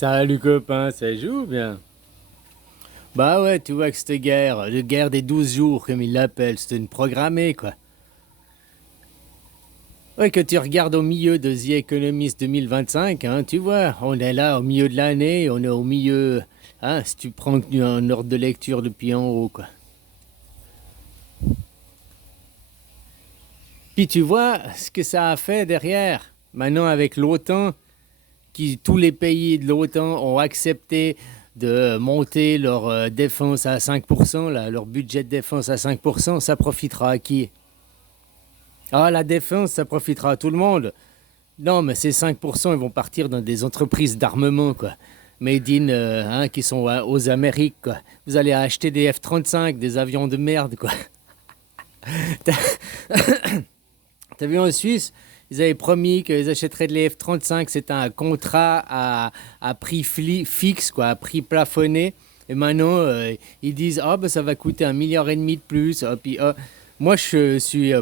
Salut copain, ça joue bien? Bah ouais, tu vois que cette guerre, la guerre des 12 jours comme ils l'appellent, c'était une programmée quoi. Ouais, que tu regardes au milieu de The Economist 2025, hein, tu vois, on est là au milieu de l'année, on est au milieu, hein, si tu prends un ordre de lecture depuis en haut quoi. Puis tu vois ce que ça a fait derrière. Maintenant avec l'OTAN, tous les pays de l'OTAN ont accepté de monter leur défense à 5%, là, leur budget de défense à 5%, ça profitera à qui? Ah, la défense, ça profitera à tout le monde. Non, mais ces 5%, ils vont partir dans des entreprises d'armement, quoi. Made in, hein, qui sont aux Amériques, quoi. Vous allez acheter des F-35, des avions de merde, quoi. T'as vu en Suisse, ils avaient promis qu'ils achèteraient de les F-35, c'était un contrat à prix fixe, quoi, à prix plafonné. Et maintenant, ils disent, ah ben ça va coûter 1,5 milliard de plus. Ah, puis, moi, je suis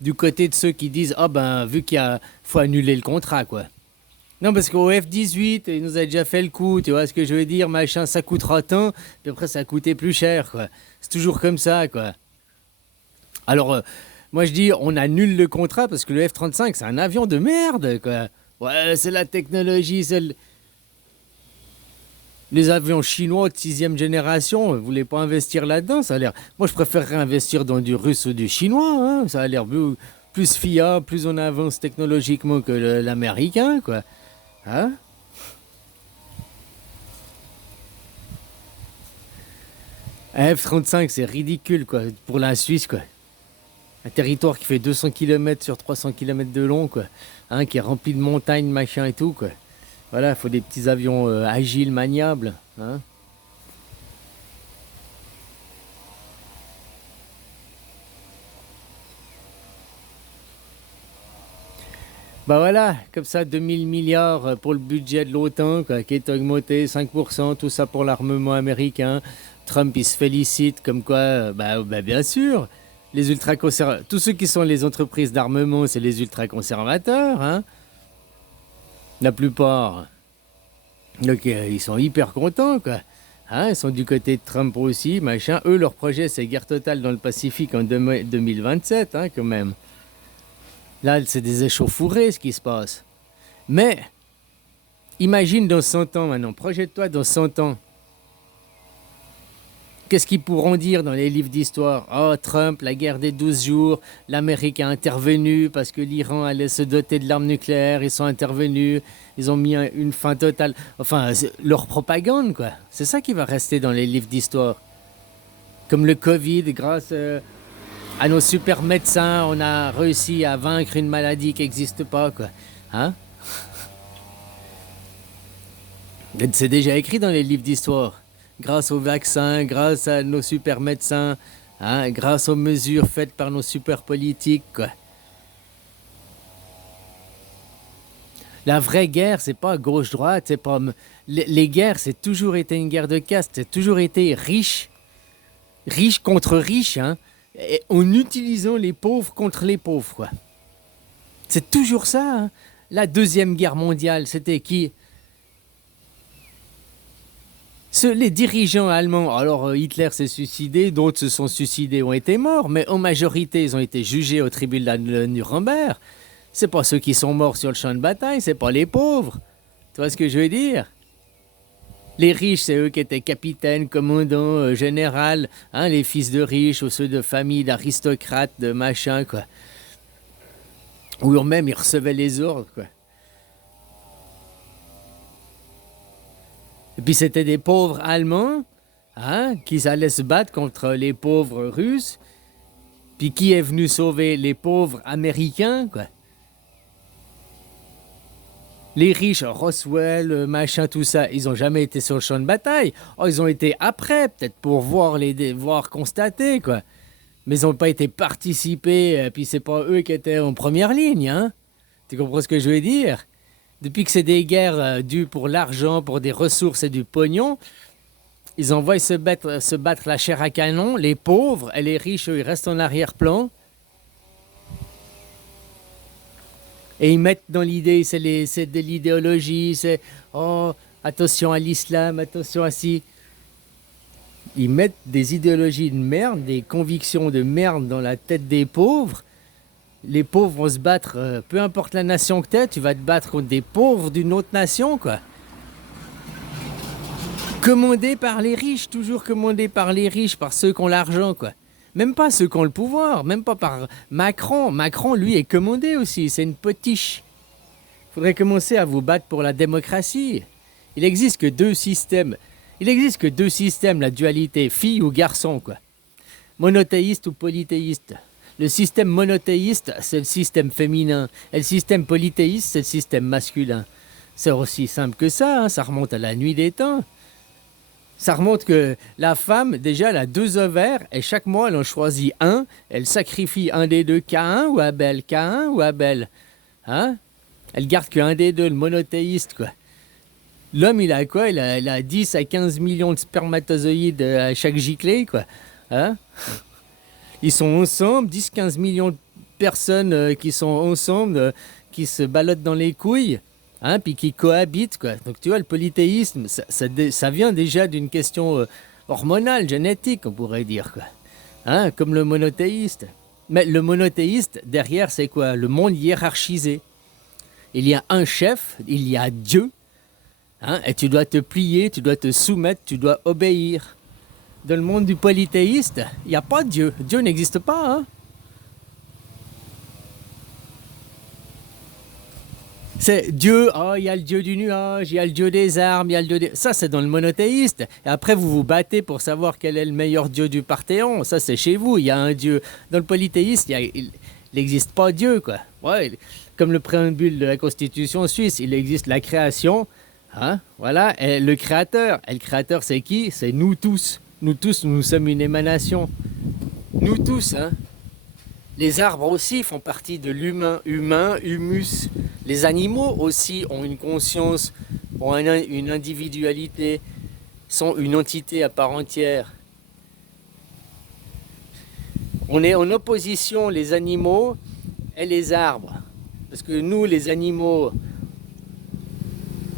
du côté de ceux qui disent, ah ben vu faut annuler le contrat, quoi. Non, parce qu'au F-18, il nous a déjà fait le coup, tu vois ce que je veux dire, machin, ça coûtera tant, puis après ça a coûté plus cher, quoi. C'est toujours comme ça, quoi. Alors, moi je dis, on annule le contrat parce que le F-35, c'est un avion de merde, quoi. Ouais, c'est la technologie, les avions chinois de sixième génération. Vous voulez pas investir là-dedans, ça a l'air. Moi, je préférerais investir dans du russe ou du chinois, hein. Ça a l'air plus fiable, plus on avance technologiquement que l'américain, quoi. Hein? Un F-35, c'est ridicule, quoi, pour la Suisse, quoi. Un territoire qui fait 200 km sur 300 km de long, quoi. Hein, qui est rempli de montagnes, machin et tout, quoi. Voilà, il faut des petits avions agiles, maniables. Hein. Bah voilà, comme ça, 2000 milliards pour le budget de l'OTAN, quoi, qui est augmenté, 5%, tout ça pour l'armement américain. Trump, il se félicite comme quoi, bah, bien sûr, les ultra-conservateurs, tous ceux qui sont les entreprises d'armement, c'est les ultra-conservateurs, hein, la plupart. Donc ils sont hyper contents, quoi. Hein, ils sont du côté de Trump aussi, machin. Eux, leur projet, c'est guerre totale dans le Pacifique en 2027, hein, quand même. Là, c'est des échauffourées, ce qui se passe. Mais, imagine dans 100 ans maintenant, projette-toi dans 100 ans. Qu'est-ce qu'ils pourront dire dans les livres d'histoire? Oh, Trump, la guerre des 12 jours, l'Amérique a intervenu parce que l'Iran allait se doter de l'arme nucléaire, ils sont intervenus, ils ont mis une fin totale. Enfin, c'est leur propagande, quoi. C'est ça qui va rester dans les livres d'histoire. Comme le Covid, grâce à nos super médecins, on a réussi à vaincre une maladie qui n'existe pas, quoi. Hein? C'est déjà écrit dans les livres d'histoire. Grâce aux vaccins, grâce à nos super médecins, hein, grâce aux mesures faites par nos super politiques, quoi. La vraie guerre, c'est pas gauche-droite, c'est pas. Les guerres, c'est toujours été une guerre de caste, c'est toujours été riche contre riche, hein, en utilisant les pauvres contre les pauvres, quoi. C'est toujours ça, hein. La Deuxième Guerre mondiale, c'était qui? Les dirigeants allemands, alors Hitler s'est suicidé, d'autres se sont suicidés, ont été morts, mais en majorité, ils ont été jugés au tribunal de Nuremberg. C'est pas ceux qui sont morts sur le champ de bataille, c'est pas les pauvres. Tu vois ce que je veux dire? Les riches, c'est eux qui étaient capitaines, commandants, général, hein, les fils de riches ou ceux de familles d'aristocrates, de machin, quoi. Ou même, ils recevaient les ordres, quoi. Et puis c'était des pauvres Allemands, hein, qui allaient se battre contre les pauvres Russes. Puis qui est venu sauver les pauvres Américains, quoi? Les riches, Roswell, machin, tout ça, ils ont jamais été sur le champ de bataille. Oh, ils ont été après, peut-être pour voir constater, quoi. Mais ils n'ont pas été participés, puis c'est pas eux qui étaient en première ligne, hein. Tu comprends ce que je veux dire? Depuis que c'est des guerres dues pour l'argent, pour des ressources et du pognon, ils envoient se battre la chair à canon. Les pauvres et les riches, eux, ils restent en arrière-plan. Et ils mettent dans l'idée, c'est de l'idéologie, c'est oh, attention à l'islam, attention à ci. Ils mettent des idéologies de merde, des convictions de merde dans la tête des pauvres. Les pauvres vont se battre, peu importe la nation que t'es, tu vas te battre contre des pauvres d'une autre nation, quoi. Commandé par les riches, toujours commandé par les riches, par ceux qui ont l'argent, quoi. Même pas ceux qui ont le pouvoir, même pas par Macron. Macron, lui, est commandé aussi, c'est une potiche. Faudrait commencer à vous battre pour la démocratie. Il existe que deux systèmes. Il existe que deux systèmes, la dualité, fille ou garçon, quoi. Monothéiste ou polythéiste. Le système monothéiste, c'est le système féminin. Et le système polythéiste, c'est le système masculin. C'est aussi simple que ça, hein, ça remonte à la nuit des temps. Ça remonte que la femme, déjà, elle a deux ovaires et chaque mois, elle en choisit un. Elle sacrifie un des deux, Caïn ou Abel. Caïn ou Abel. Hein? Elle garde qu'un des deux, le monothéiste, quoi. L'homme, il a quoi? Il a 10 à 15 millions de spermatozoïdes à chaque giclée, quoi. Hein? Ils sont ensemble, 10-15 millions de personnes qui sont ensemble, qui se ballottent dans les couilles. Hein, puis qui cohabitent, quoi. Donc tu vois, le polythéisme, ça vient déjà d'une question hormonale, génétique, on pourrait dire, quoi. Hein, comme le monothéiste. Mais le monothéiste, derrière, c'est quoi? Le monde hiérarchisé. Il y a un chef, il y a Dieu, hein, et tu dois te plier, tu dois te soumettre, tu dois obéir. Dans le monde du polythéiste, il n'y a pas de Dieu. Dieu n'existe pas, hein. C'est Dieu, oh, il y a le Dieu du nuage, il y a le Dieu des armes, il y a le Dieu des... Ça, c'est dans le monothéiste. Et après, vous vous battez pour savoir quel est le meilleur Dieu du Parthéon. Ça, c'est chez vous, il y a un Dieu. Dans le polythéiste, il n'existe pas Dieu, quoi. Ouais, comme le préambule de la Constitution suisse, il existe la création, hein, voilà, et le créateur. Et le créateur, c'est qui? C'est nous tous. Nous tous, nous sommes une émanation. Nous tous, hein. Les arbres aussi font partie de l'humain, humain, humus. Les animaux aussi ont une conscience, ont une individualité, sont une entité à part entière. On est en opposition, les animaux et les arbres. Parce que nous, les animaux,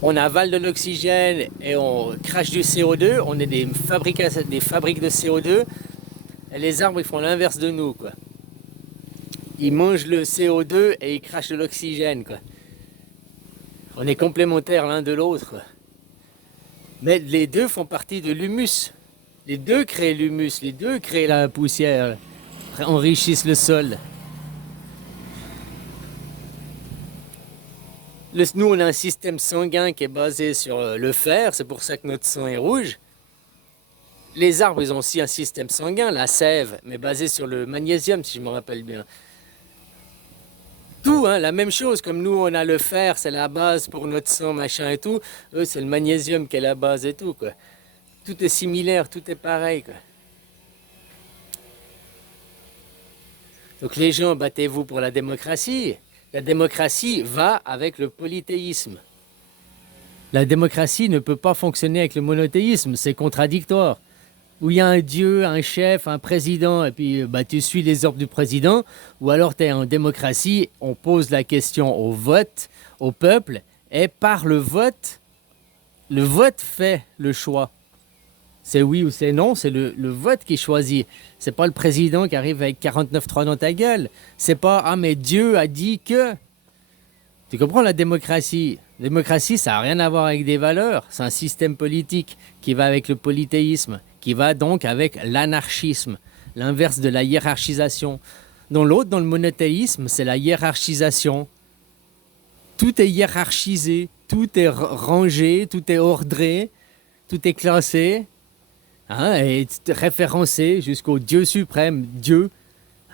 on avale de l'oxygène et on crache du CO2, on est des fabriques de CO2, et les arbres, ils font l'inverse de nous, quoi. Ils mangent le CO2 et ils crachent de l'oxygène, quoi. On est complémentaires l'un de l'autre, quoi. Mais les deux font partie de l'humus. Les deux créent l'humus, les deux créent la poussière, enrichissent le sol. Nous, on a un système sanguin qui est basé sur le fer, c'est pour ça que notre sang est rouge. Les arbres, ils ont aussi un système sanguin, la sève, mais basé sur le magnésium, si je me rappelle bien. Tout, hein, la même chose, comme nous on a le fer, c'est la base pour notre sang, machin et tout, eux c'est le magnésium qui est la base et tout, quoi. Tout est similaire, tout est pareil, quoi. Donc les gens, battez-vous pour la démocratie. La démocratie va avec le polythéisme. La démocratie ne peut pas fonctionner avec le monothéisme, c'est contradictoire. Où il y a un dieu, un chef, un président, et puis bah, tu suis les ordres du président, ou alors tu es en démocratie, on pose la question au vote, au peuple, et par le vote fait le choix. C'est oui ou c'est non, c'est le vote qui choisit. C'est pas le président qui arrive avec 49-3 dans ta gueule. C'est pas « Ah mais Dieu a dit que… » Tu comprends la démocratie? La démocratie, ça n'a rien à voir avec des valeurs. C'est un système politique qui va avec le polythéisme, qui va donc avec l'anarchisme, l'inverse de la hiérarchisation. Dans l'autre, dans le monothéisme, c'est la hiérarchisation. Tout est hiérarchisé, tout est rangé, tout est ordré, tout est classé, hein, et référencé jusqu'au Dieu suprême, Dieu.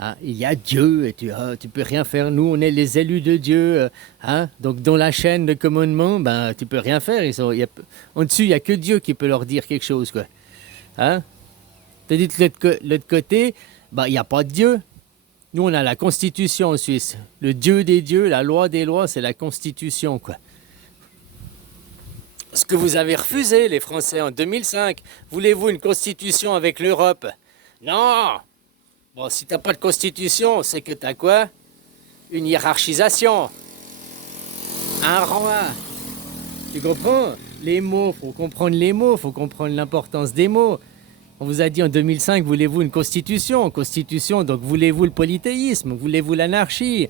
Hein, il y a Dieu et tu peux rien faire. Nous, on est les élus de Dieu. Hein, donc, dans la chaîne de commandement, ben, tu peux rien faire. En dessus, il n'y a que Dieu qui peut leur dire quelque chose, quoi. Hein? Tandis que l'autre côté, ben, il n'y a pas de Dieu. Nous, on a la Constitution en Suisse. Le Dieu des dieux, la loi des lois, c'est la Constitution, quoi. Ce que vous avez refusé, les Français, en 2005. Voulez-vous une Constitution avec l'Europe? Non! Bon, si t'as pas de constitution, c'est que t'as quoi? Une hiérarchisation. Un roi. Tu comprends? Les mots, faut comprendre les mots, faut comprendre l'importance des mots. On vous a dit en 2005, voulez-vous une constitution? Constitution, donc voulez-vous le polythéisme? Voulez-vous l'anarchie?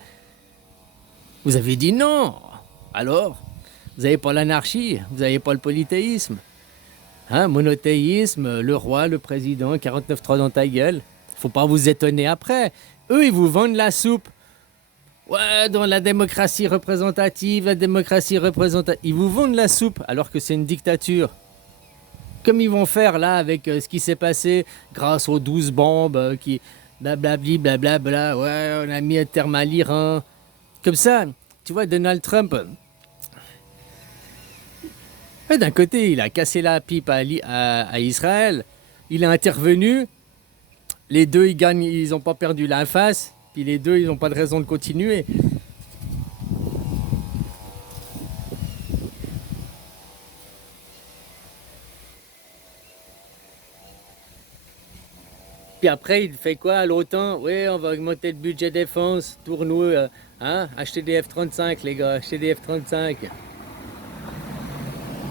Vous avez dit non. Alors, vous n'avez pas l'anarchie, vous n'avez pas le polythéisme. Hein, monothéisme, le roi, le président, 49.3 dans ta gueule. Faut pas vous étonner après. Eux, ils vous vendent la soupe. Ouais, dans la démocratie représentative, ils vous vendent la soupe alors que c'est une dictature. Comme ils vont faire là avec ce qui s'est passé grâce aux 12 bombes qui blablabli, blablabla, ouais, on a mis un terme à l'Iran. Comme ça, tu vois, Donald Trump, ouais, d'un côté, il a cassé la pipe à Israël, il a intervenu, les deux, ils gagnent, ils n'ont pas perdu la face, puis les deux, ils n'ont pas de raison de continuer. Puis après, il fait quoi à l'OTAN? Oui, on va augmenter le budget défense, tournoi, hein? Achetez des F-35, les gars, achetez des F-35.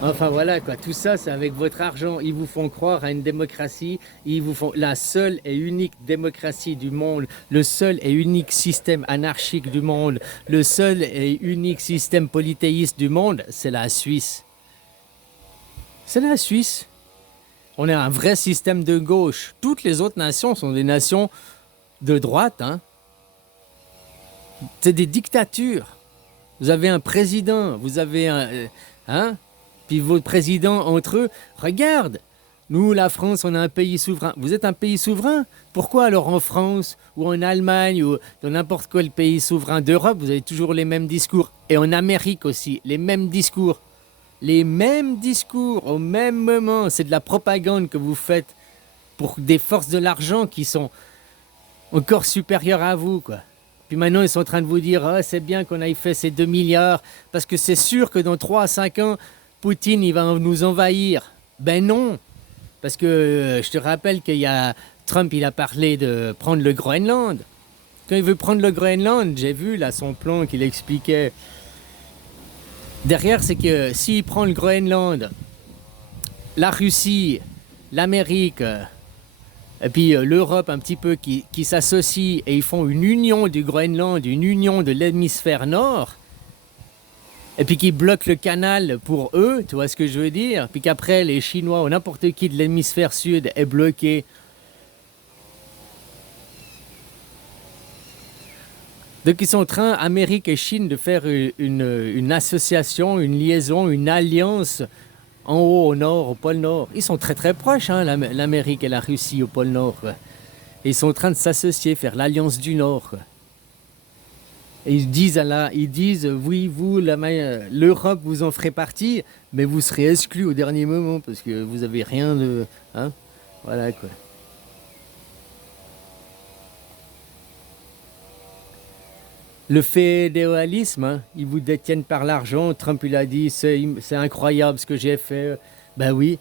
Enfin voilà quoi, tout ça c'est avec votre argent. Ils vous font croire à une démocratie, ils vous font la seule et unique démocratie du monde, le seul et unique système anarchique du monde, le seul et unique système polythéiste du monde, c'est la Suisse. C'est la Suisse. On a un vrai système de gauche. Toutes les autres nations sont des nations de droite, hein. C'est des dictatures. Vous avez un président, vous avez un... hein? Puis vos présidents entre eux, regarde, nous, la France, on est un pays souverain. Vous êtes un pays souverain? Pourquoi alors en France ou en Allemagne ou dans n'importe quel pays souverain d'Europe, vous avez toujours les mêmes discours? Et en Amérique aussi, les mêmes discours. Les mêmes discours au même moment. C'est de la propagande que vous faites pour des forces de l'argent qui sont encore supérieures à vous, quoi. Puis maintenant, ils sont en train de vous dire oh, c'est bien qu'on ait fait ces 2 milliards parce que c'est sûr que dans 3 à 5 ans, Poutine, il va nous envahir. Ben non. Parce que je te rappelle qu'il y a Trump, il a parlé de prendre le Groenland. Quand il veut prendre le Groenland, j'ai vu là son plan qu'il expliquait. Derrière, c'est que s'il prend le Groenland, la Russie, l'Amérique, et puis l'Europe un petit peu qui s'associent et ils font une union du Groenland, une union de l'hémisphère nord, et puis qui bloquent le canal pour eux, tu vois ce que je veux dire? Puis qu'après, les Chinois ou n'importe qui de l'hémisphère sud est bloqué. Donc ils sont en train, Amérique et Chine, de faire une association, une liaison, une alliance en haut, au nord, au pôle Nord. Ils sont très très proches, hein, l'Amérique et la Russie au pôle Nord, quoi. Et ils sont en train de s'associer, faire l'alliance du Nord, quoi. Et ils disent, oui, vous, l'Europe, vous en ferez partie, mais vous serez exclus au dernier moment parce que vous avez rien de, hein, voilà quoi. Le fédéralisme, hein, ils vous détiennent par l'argent. Trump, il a dit, c'est incroyable ce que j'ai fait. Ben oui,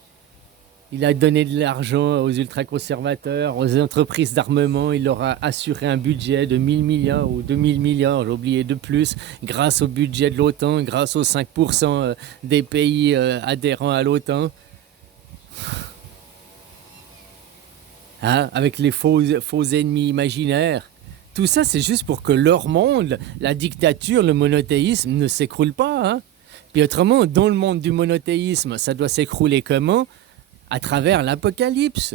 il a donné de l'argent aux ultra-conservateurs, aux entreprises d'armement. Il leur a assuré un budget de 1000 milliards ou 2000 milliards, j'ai oublié de plus, grâce au budget de l'OTAN, grâce aux 5% des pays adhérents à l'OTAN. Hein, avec les faux ennemis imaginaires. Tout ça, c'est juste pour que leur monde, la dictature, le monothéisme, ne s'écroule pas. Hein. Puis autrement, dans le monde du monothéisme, ça doit s'écrouler comment? À travers l'Apocalypse.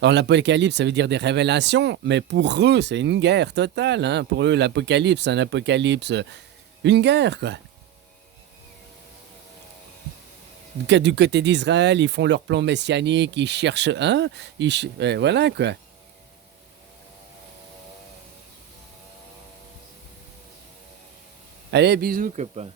Alors l'Apocalypse, ça veut dire des révélations, mais pour eux, c'est une guerre totale. Hein. Pour eux, l'Apocalypse, c'est un apocalypse, une guerre, quoi. Du côté d'Israël, ils font leur plan messianique, ils cherchent, hein, voilà, quoi. Allez, bisous, copain.